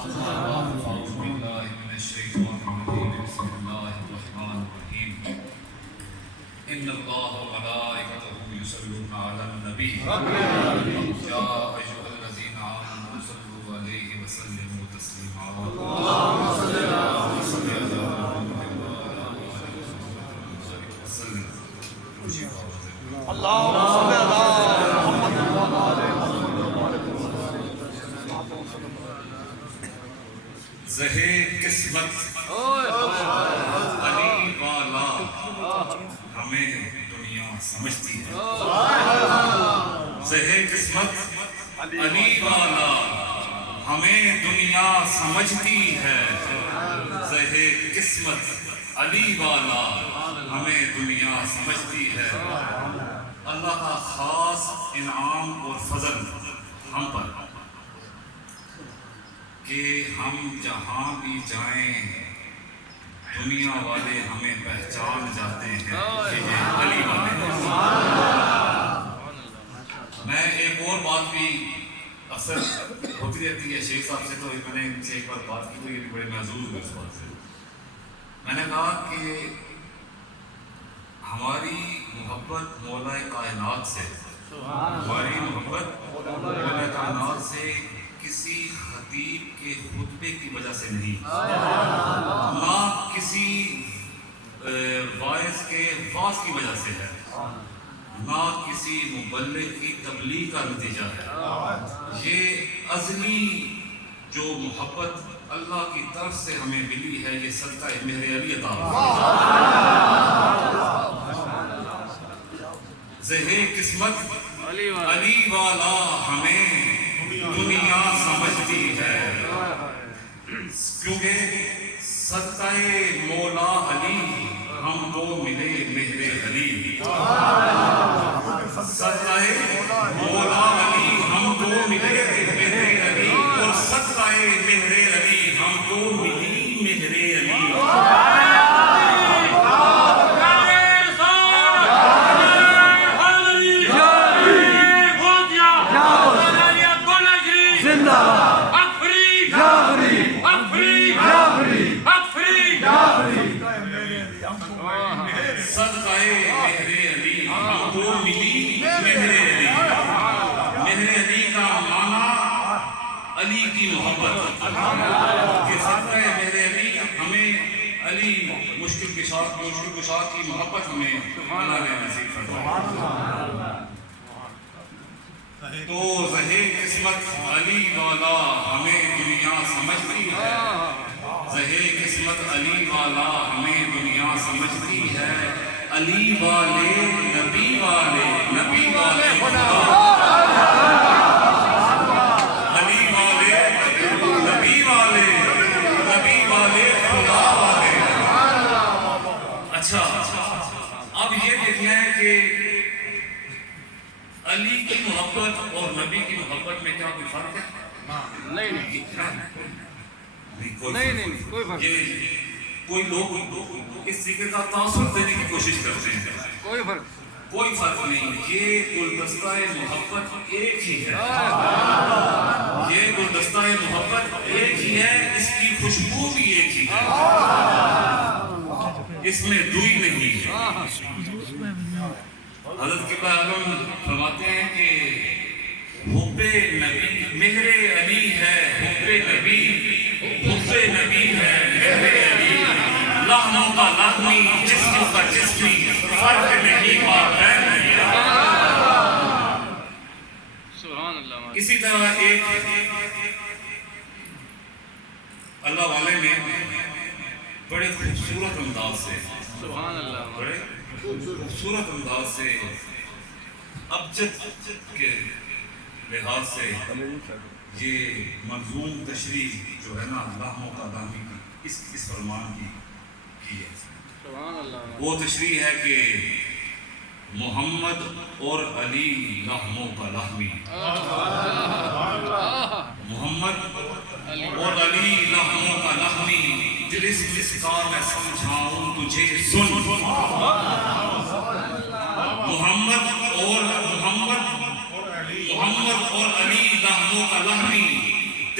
أعوذ بالله من الشيطان الرجيم بسم الله الرحمن الرحيم إن الله وملائكته يصلون على النبي يا أيها الذين آمنوا صلوا عليه وسلموا تسليما اللهم صل على محمد وعلى آله وسلم اللهم صل على محمد وعلى آله زہے قسمت علی والا ہمیں دنیا سمجھتی ہے زہے قسمت علی والا ہمیں دنیا سمجھتی ہے زہے قسمت علی والا ہمیں دنیا سمجھتی ہے اللہ کا خاص انعام اور فضل ہم پر کہ ہم جہاں بھی جائیں دنیا والے ہمیں پہچان جاتے ہیں کہ یہ علی والے ہیں۔ میں ایک اور بات بھی اکثر ہوتی رہتی ہے شیخ صاحب سے، تو میں نے ان سے ایک بار بات کی تو یہ بڑے محظوظ ہوئے اس بات سے۔ میں نے کہا کہ ہماری محبت مولا کائنات سے، ہماری محبت مولا کائنات سے کسی خطیب کے خطبے کی وجہ سے نہیں، نہ کسی واعظ کے واعظ کی وجہ سے ہے، نہ کسی مبلغ کی تبلیغ کا نتیجہ ہے۔ یہ ازلی جو محبت اللہ کی طرف سے ہمیں ملی ہے، یہ صدقہ مہر علی عطا ہے۔ زہے قسمت علی والا ہمیں دنیا سمجھتی ہے کیونکہ صدقہ مولا علی ہم کو ملے مہر علی، صدقہ مولا علی ہم کو ملے مہر علی، اور صدقہ مہر علی ہم کو ملی مہر علی۔ صدقہ مہر علی ہم کو ملی مہر علی۔ مہر علی کا معنی علی کی محبت، کہ صدقہ مہر علی ہمیں علی مشکل کشا کی محبت ہمیں بنانے نصیب فرمائے۔ تو زہے قسمت علی والا ہمیں دنیا سمجھتی ہے، زہے قسمت علی والا ہمیں دنیا سمجھتی ہے۔ علی والے نبی والے، نبی والے خدا، علی والے نبی والے، نبی والے خدا والے۔ اچھا اب یہ دیکھنا ہے کہ علی کی محبت اور نبی کی محبت میں کیا کوئی فرق ہے؟ نہیں کوئی فرق نہیں۔ کوئی لوگ اس ذکر کا تاثر دینے کی کوشش کرتے ہیں، کوئی فرق نہیں۔ یہ گلدستہ محبت ایک ہی ہے، یہ گلدستہ محبت ایک ہی ہے، اس کی خوشبو بھی ایک ہی ہے، اس میں دوئی نہیں ہے۔ حضرت قبلہ اعظم فرماتے ہیں کہ حب نبی مہر علی ہے، حب نبی ہے مہر علی، لحنوں کا لحنی جسموں کا جسمی، فرق نہیں مابین کیا۔ اسی طرح ایک اللہ والے نے بڑے خوبصورت انداز سے، بڑے خوبصورت انداز سے ابجد کے لحاظ سے یہ منظوم تشریح جو ہے نا لحنوں کا لحنی کی اس فرمان کی ہے۔ وہ تشریح ہے کہ محمد اور علی لحموں کا لحمی، محمد اور علی لحموں کا لحمی، جس کا میں سمجھاؤں تجھے سن، محمد اور علی لحموں کا لحمی،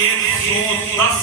110,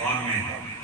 92,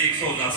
110।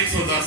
110।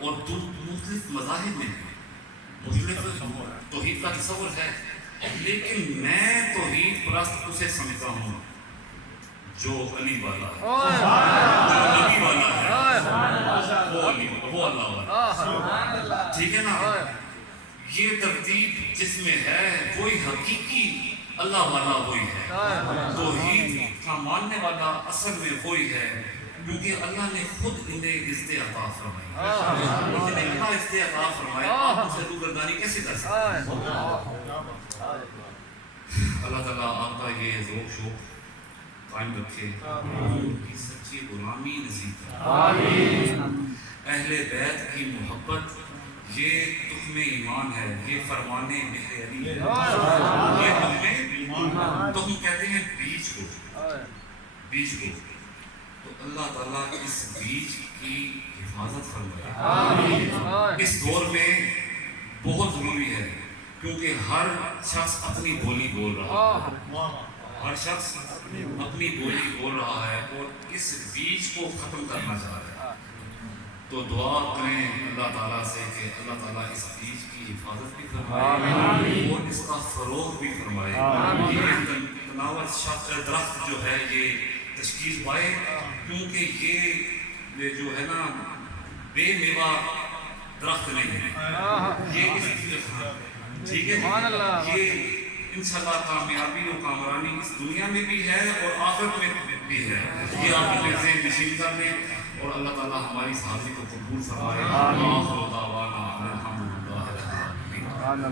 اور مختلف مذاہب میں ہیں، مختلف توحید کا تصور ہے، لیکن میں توحید پرست اسے سمجھتا ہوں جو علی والا ہے، جو نبی والا ہے، وہ اللہ والا، ٹھیک ہے نا؟ یہ ترتیب جس میں ہے وہی حقیقی اللہ والا وہی ہے، توحید کا ماننے والا اصل میں وہی ہے، کیونکہ اللہ نے خود انہیں عزت عطا فرمائی، انہیں اتنا عزت عطا فرمایا، آپ اسے روگردانی کیسے کر سکتے ہیں؟ اللہ تعالیٰ آپ کا یہ ذوق شوق قائم رکھے، کی سچی غلامی نصیب کرے، اہل بیت کی محبت یہ تخم ایمان ہے، یہ فرمان مہر علی ہے، یہ تخم کہتے ہیں بیج کو، تو اللہ تعالیٰ اس بیج کی حفاظت فرمائے۔ اس دور میں بہت ضروری ہے، کیونکہ ہر شخص اپنی بولی بول رہا ہے، ہر شخص اپنی بولی بول رہا ہے اور اس بیج کو ختم کرنا چاہ رہا ہے، تو دعا کریں اللہ تعالیٰ سے کہ اللہ تعالیٰ اس بیج کی حفاظت بھی فرمائے اور اس کا فروغ بھی فرمائے، یہ تناور درخت جو ہے یہ تشکیل پائے، کیونکہ یہ جو ہے نا بے میوہ درخت نہیں ہے، یہ ٹھیک ہے، یہ انشاءاللہ کامیابی و کامرانی اس دنیا میں بھی ہے اور آخرت میں بھی ہے، یہ آپ اپنے ذہن نشین کر لیں اور اللہ تعالیٰ ہماری حاضری کو قبول فرمائے۔